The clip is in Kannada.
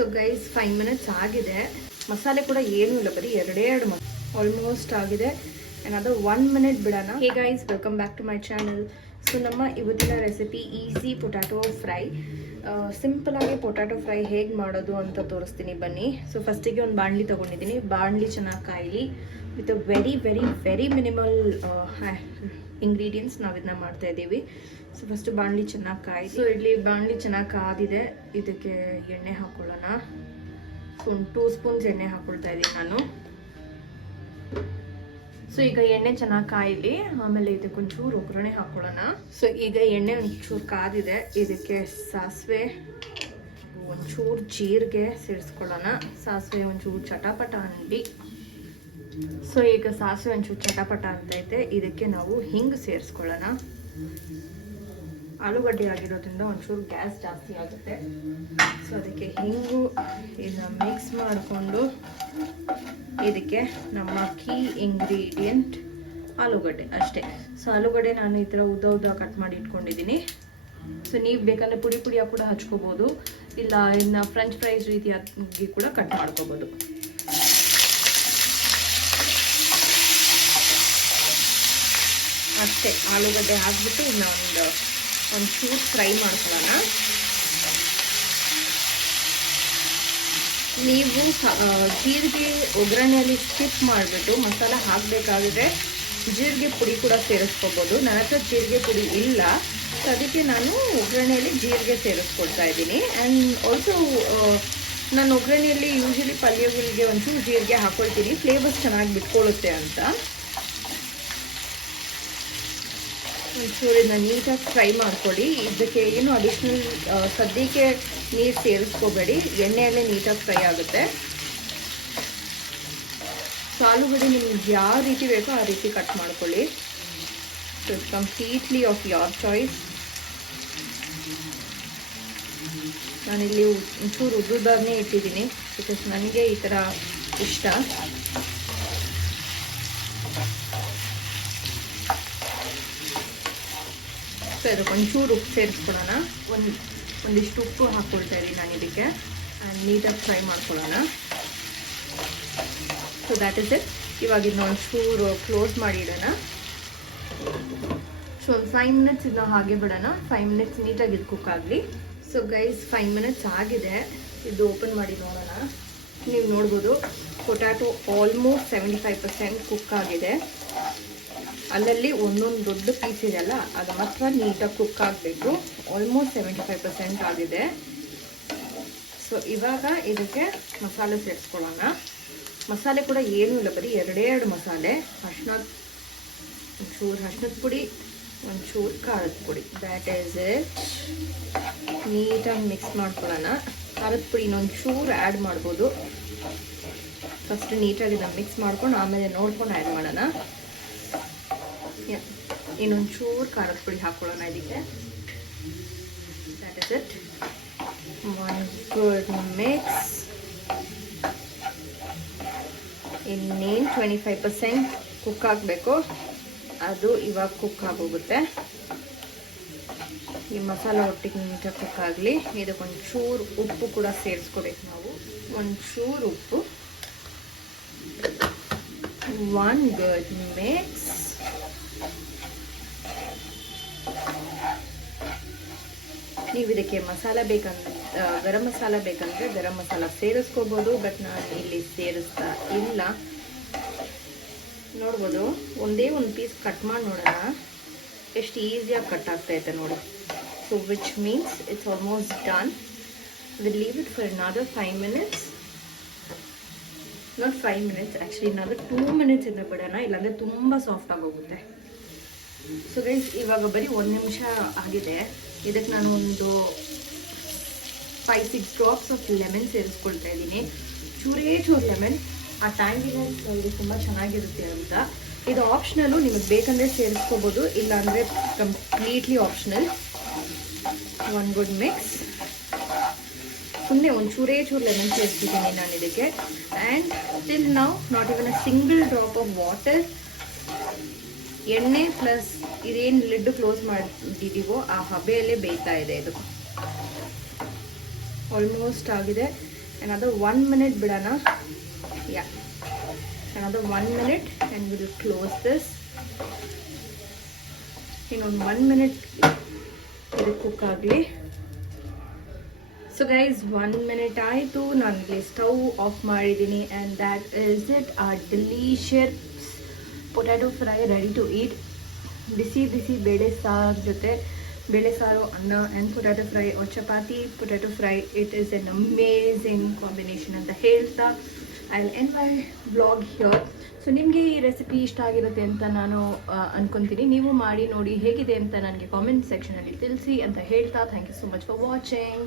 ಸೊ ಗೈಸ್ 5 ಮಿನಿಟ್ಸ್ ಆಗಿದೆ. ಮಸಾಲೆ ಕೂಡ ಏನೂ ಇಲ್ಲ, ಬರೀ ಎರಡು ಆಲ್ಮೋಸ್ಟ್ ಆಗಿದೆ. ಏನಾದರೂ 1 ಮಿನಿಟ್ ಬಿಡೋಣ. Hey guys, welcome back to my channel. So ನಮ್ಮ ಇವತ್ತಿನ ರೆಸಿಪಿ ಈಸಿ ಪೊಟ್ಯಾಟೊ ಫ್ರೈ. ಸಿಂಪಲಾಗಿ ಪೊಟ್ಯಾಟೊ ಫ್ರೈ ಹೇಗೆ ಮಾಡೋದು ಅಂತ ತೋರಿಸ್ತೀನಿ ಬನ್ನಿ. ಸೊ ಫಸ್ಟಿಗೆ ಒಂದು ಬಾಣಲಿ ತೊಗೊಂಡಿದ್ದೀನಿ. ಬಾಣಲಿ ಚೆನ್ನಾಗಿ ಕಾಯಿಲಿ. With very very very minimal ingredients ನಾವು ಇದನ್ನ ಮಾಡ್ತಾ ಇದ್ದೀವಿ. ಸೊ ಫಸ್ಟು ಬಾಣಲಿ ಚೆನ್ನಾಗಿ ಕಾಯಿ. ಸೊ ಇಲ್ಲಿ ಬಾಣಲಿ ಚೆನ್ನಾಗಿ ಕಾದಿದೆ. ಇದಕ್ಕೆ ಎಣ್ಣೆ ಹಾಕೊಳ್ಳೋಣ. ಸೊ ಒಂದು 2 ಸ್ಪೂನ್ಸ್ ಎಣ್ಣೆ ಹಾಕೊಳ್ತಾ ಇದ್ದೀನಿ ನಾನು. ಸೊ ಈಗ ಎಣ್ಣೆ ಚೆನ್ನಾಗಿ ಕಾಯಿಲಿ. ಆಮೇಲೆ ಇದಕ್ಕೊಂಚೂರು ಒಗ್ಗರಣೆ ಹಾಕೊಳ್ಳೋಣ. ಸೊ ಈಗ ಎಣ್ಣೆ ಒಂಚೂರು ಕಾದಿದೆ. ಇದಕ್ಕೆ ಸಾಸಿವೆ, ಒಂಚೂರು ಜೀರಿಗೆ ಸೇರಿಸ್ಕೊಳ್ಳೋಣ. ಸಾಸಿವೆ ಒಂಚೂರು ಚಟಪಟ ಅಂಡಿ. ಸೊ ಈಗ ಸಾಸಿವೆ ಒಂಚೂರು ಚಟಪಟ ಅಂತೈತೆ. ಇದಕ್ಕೆ ನಾವು ಹಿಂಗೆ ಸೇರಿಸ್ಕೊಳ್ಳೋಣ. ಆಲೂಗಡ್ಡೆ ಆಗಿರೋದ್ರಿಂದ ಒಂಚೂರು ಗ್ಯಾಸ್ ಜಾಸ್ತಿ ಆಗುತ್ತೆ. ಸೊ ಅದಕ್ಕೆ ಹಿಂಗು ಇದನ್ನ ಮಿಕ್ಸ್ ಮಾಡಿಕೊಂಡು ಇದಕ್ಕೆ ನಮ್ಮ ಕೀ ಇಂಗ್ರೀಡಿಯೆಂಟ್ ಆಲೂಗಡ್ಡೆ ಅಷ್ಟೇ. ಸೊ ಆಲೂಗಡ್ಡೆ ನಾನು ಈ ಥರ ಉದ್ದ ಕಟ್ ಮಾಡಿ ಇಟ್ಕೊಂಡಿದ್ದೀನಿ. ಸೊ ನೀವು ಬೇಕಂದರೆ ಪುಡಿ ಪುಡಿಯಾಗಿ ಕೂಡ ಹಚ್ಕೋಬೋದು, ಇಲ್ಲ ಇನ್ನು ಫ್ರೆಂಚ್ ಫ್ರೈಸ್ ರೀತಿಯಾಗಿ ಕೂಡ ಕಟ್ ಮಾಡ್ಕೋಬೋದು. ಅಷ್ಟೇ, ಆಲೂಗಡ್ಡೆ ಹಾಕ್ಬಿಟ್ಟು ಇನ್ನು ಒಂಚೂರು ಫ್ರೈ ಮಾಡ್ಕೊಳ್ಳೋಣ. ನೀವು ಜೀರಿಗೆ ಒಗ್ಗರಣೆಯಲ್ಲಿ ಸ್ಕಿಪ್ ಮಾಡಿಬಿಟ್ಟು ಮಸಾಲ ಹಾಕಬೇಕಾದ್ರೆ ಜೀರಿಗೆ ಪುಡಿ ಕೂಡ ಸೇರಿಸ್ಕೋಬೋದು. ನನ್ನ ಹತ್ರ ಜೀರಿಗೆ ಪುಡಿ ಇಲ್ಲ, ಸೊ ಅದಕ್ಕೆ ನಾನು ಒಗ್ಗರಣೆಯಲ್ಲಿ ಜೀರಿಗೆ ಸೇರಿಸ್ಕೊಳ್ತಾ ಇದ್ದೀನಿ. ಆ್ಯಂಡ್ ಆಲ್ಸೋ ನಾನು ಒಗ್ಗರಣೆಯಲ್ಲಿ ಯೂಶಲಿ ಪಲ್ಯಗಳಿಗೆ ಒಂಚೂರು ಜೀರಿಗೆ ಹಾಕ್ಕೊಳ್ತೀನಿ, ಫ್ಲೇವರ್ಸ್ ಚೆನ್ನಾಗಿ ಬಿಟ್ಕೊಳ್ಳುತ್ತೆ ಅಂತ. ಒಂಚೂರು ಇದನ್ನ ನೀಟಾಗಿ ಫ್ರೈ ಮಾಡ್ಕೊಳ್ಳಿ. ಇದಕ್ಕೆ ಏನು ಅಡಿಷ್ನಲ್ ಸದ್ಯಕ್ಕೆ ನೀರು ಸೇರಿಸ್ಕೋಬೇಡಿ, ಎಣ್ಣೆಯಲ್ಲೇ ನೀಟಾಗಿ ಫ್ರೈ ಆಗುತ್ತೆ. ಸೊ ಆಲೂಗಡ್ಡೆ ನಿಮ್ಗೆ ಯಾವ ರೀತಿ ಬೇಕೋ ಆ ರೀತಿ ಕಟ್ ಮಾಡ್ಕೊಳ್ಳಿ. So it's completely of your choice. ನಾನಿಲ್ಲಿ ಒಂಚೂರು ಉದ್ದುದಾಗನೇ ಇಟ್ಟಿದ್ದೀನಿ, ಬಿಕಾಸ್ ನನಗೆ ಈ ಥರ ಇಷ್ಟ. ಸೊ ಇದಕ್ಕೆ ಒಂಚೂರು ಉಪ್ಪು ಸೇರಿಸ್ಕೊಳ್ಳೋಣ. ಒಂದಿಷ್ಟು ಉಪ್ಪು ಹಾಕ್ಕೊಳ್ತಾ ಇದ್ದೀನಿ ನಾನು ಇದಕ್ಕೆ. ನೀಟಾಗಿ ಫ್ರೈ ಮಾಡ್ಕೊಳ್ಳೋಣ. So that is it. ಇವಾಗ ಇದನ್ನ ಒಂಚೂರು ಕ್ಲೋಸ್ ಮಾಡಿ ಇಡೋಣ. ಸೊ ಒಂದು 5 ಮಿನಿಟ್ಸ್ ಇದನ್ನ ಹಾಗೆ ಬಿಡೋಣ. 5 ಮಿನಿಟ್ಸ್ ನೀಟಾಗಿ ಇದು ಕುಕ್ ಆಗಲಿ. ಸೊ ಗೈಸ್ 5 ಮಿನಿಟ್ಸ್ ಆಗಿದೆ. ಇದು ಓಪನ್ ಮಾಡಿ ನೋಡೋಣ. ನೀವು ನೋಡ್ಬೋದು ಪೊಟ್ಯಾಟೊ ಆಲ್ಮೋಸ್ಟ್ 75% ಕುಕ್ ಆಗಿದೆ. ಅಲ್ಲಲ್ಲಿ ಒಂದೊಂದು ದೊಡ್ಡ ಪೀಸ್ ಇದೆಯಲ್ಲ, ಅದು ಮಾತ್ರ ನೀಟಾಗಿ ಕುಕ್ ಆಗಬೇಕು. ಆಲ್ಮೋಸ್ಟ್ 75% ಆಗಿದೆ. ಸೊ ಇವಾಗ ಇದಕ್ಕೆ ಮಸಾಲೆ ಸೇರಿಸ್ಕೊಳ್ಳೋಣ. ಮಸಾಲೆ ಕೂಡ ಏನೂ ಇಲ್ಲ, ಬರೀ ಎರಡು ಮಸಾಲೆ. ಒಂಚೂರು ಅರಿಶಿನದ ಪುಡಿ, ಒಂಚೂರು ಖಾರದ ಪುಡಿ. That is it. ನೀಟಾಗಿ ಮಿಕ್ಸ್ ಮಾಡ್ಕೊಳ್ಳೋಣ. ಖಾರದ ಪುಡಿ ಇನ್ನೊಂಚೂರು ಆ್ಯಡ್ ಮಾಡ್ಬೋದು. ಫಸ್ಟ್ ನೀಟಾಗಿ ಇದನ್ನು ಮಿಕ್ಸ್ ಮಾಡ್ಕೊಂಡು ಆಮೇಲೆ ನೋಡ್ಕೊಂಡು ಆ್ಯಡ್ ಮಾಡೋಣ. ಇನ್ನೊಂಚೂರು ಖಾರದ ಪುಡಿ ಹಾಕ್ಕೊಳ್ಳೋಣ ಇದಕ್ಕೆ. That is it. One good mix. ಇನ್ನೇನು 25% ಕುಕ್ ಆಗಬೇಕು, ಅದು ಇವಾಗ ಕುಕ್ ಆಗೋಗುತ್ತೆ. ಈ ಮಸಾಲ ಒಟ್ಟಿಗೆ ನೀಟಾಗಿ ಕುಕ್ ಆಗಲಿ. ಇದಕ್ಕೊಂಚೂರು ಉಪ್ಪು ಕೂಡ ಸೇರಿಸ್ಕೋಬೇಕು ನಾವು. ಒಂಚೂರು ಉಪ್ಪು. One good mix. ನೀವು ಇದಕ್ಕೆ ಮಸಾಲ ಬೇಕಂದ್ರೆ ಗರಂ ಮಸಾಲ ಬೇಕಂದರೆ ಗರಂ ಮಸಾಲ ಸೇರಿಸ್ಕೋಬೋದು, ಬಟ್ ನಾನು ಇಲ್ಲಿ ಸೇರಿಸ್ತಾ ಇಲ್ಲ. ನೋಡ್ಬೋದು, ಒಂದೇ ಒಂದು ಪೀಸ್ ಕಟ್ ಮಾಡಿ ನೋಡೋಣ ಎಷ್ಟು ಈಸಿಯಾಗಿ ಕಟ್ ಆಗ್ತಾಯಿದೆ ನೋಡಿ. So which means it's almost done. Will leave it for another 5 minutes. Not 5 minutes, actually another 2 minutes ಇಂದ ಬಿಡೋಣ, ಇಲ್ಲಾಂದರೆ ತುಂಬ ಸಾಫ್ಟ್ ಆಗೋಗುತ್ತೆ. ಸೊ ಗೈಸ್ ಇವಾಗ ಬರೀ 1 ನಿಮಿಷ ಆಗಿದೆ. ಇದಕ್ಕೆ ನಾನು ಒಂದು 5-6 ಡ್ರಾಪ್ಸ್ ಆಫ್ ಲೆಮನ್ ಸೇರಿಸ್ಕೊಳ್ತಾ ಇದ್ದೀನಿ. ಚೂರು ಲೆಮನ್. ಆ ಟ್ಯಾಂಗಿನೆಸ್ ಇದು ತುಂಬ ಚೆನ್ನಾಗಿರುತ್ತೆ ಅಂತ. ಇದು ಆಪ್ಷನಲ್ಲು, ನಿಮಗೆ ಬೇಕಂದರೆ ಸೇರಿಸ್ಕೋಬೋದು, ಇಲ್ಲಾಂದರೆ completely optional. One good mix. ಸುಮ್ಮನೆ ಒಂಚೂರು ಲೆಮನ್ ಸೇರಿಸಿದ್ದೀನಿ ನಾನು ಇದಕ್ಕೆ. And till now not even a single drop of water. ಎಣ್ಣೆ ಪ್ಲಸ್ ಇದೇನು ಲಿಡ್ ಕ್ಲೋಸ್ ಮಾಡಿದ್ದೀವೋ ಆ ಹಬೆಯಲ್ಲೇ ಬೇಯ್ತಾ ಇದೆ. ಇದು ಆಲ್ಮೋಸ್ಟ್ ಆಗಿದೆ. another 1 minute ಬಿಡೋಣ. Yeah, another 1 minute and we'll close this. ಇನ್ನೊಂದು 1 minute ಇದು ಕುಕ್ ಆಗಲಿ. ಸೊ ಗೈಸ್ 1 minute ಆಯಿತು, ನಾನು ಇಲ್ಲಿ ಸ್ಟವ್ ಆಫ್ ಮಾಡಿದ್ದೀನಿ. And that is it, a delicious potato fry ready to eat. ಬಿಸಿ ಬಿಸಿ ಬೇಳೆ ಸಾರು ಜೊತೆ ಬೇಳೆ ಸಾರು, ಅನ್ನ and potato fry or chapati potato fry, it is an amazing combination ಅಂತ ಹೇಳ್ತಾ I will end my vlog here. So ನಿಮಗೆ ಈ ರೆಸಿಪಿ ಇಷ್ಟ ಆಗಿರುತ್ತೆ ಅಂತ ನಾನು ಅನ್ಕೊತೀನಿ. ನೀವು ಮಾಡಿ ನೋಡಿ ಹೇಗಿದೆ ಅಂತ ನನಗೆ ಕಾಮೆಂಟ್ ಸೆಕ್ಷನಲ್ಲಿ ತಿಳಿಸಿ ಅಂತ ಹೇಳ್ತಾ thank you so much for watching.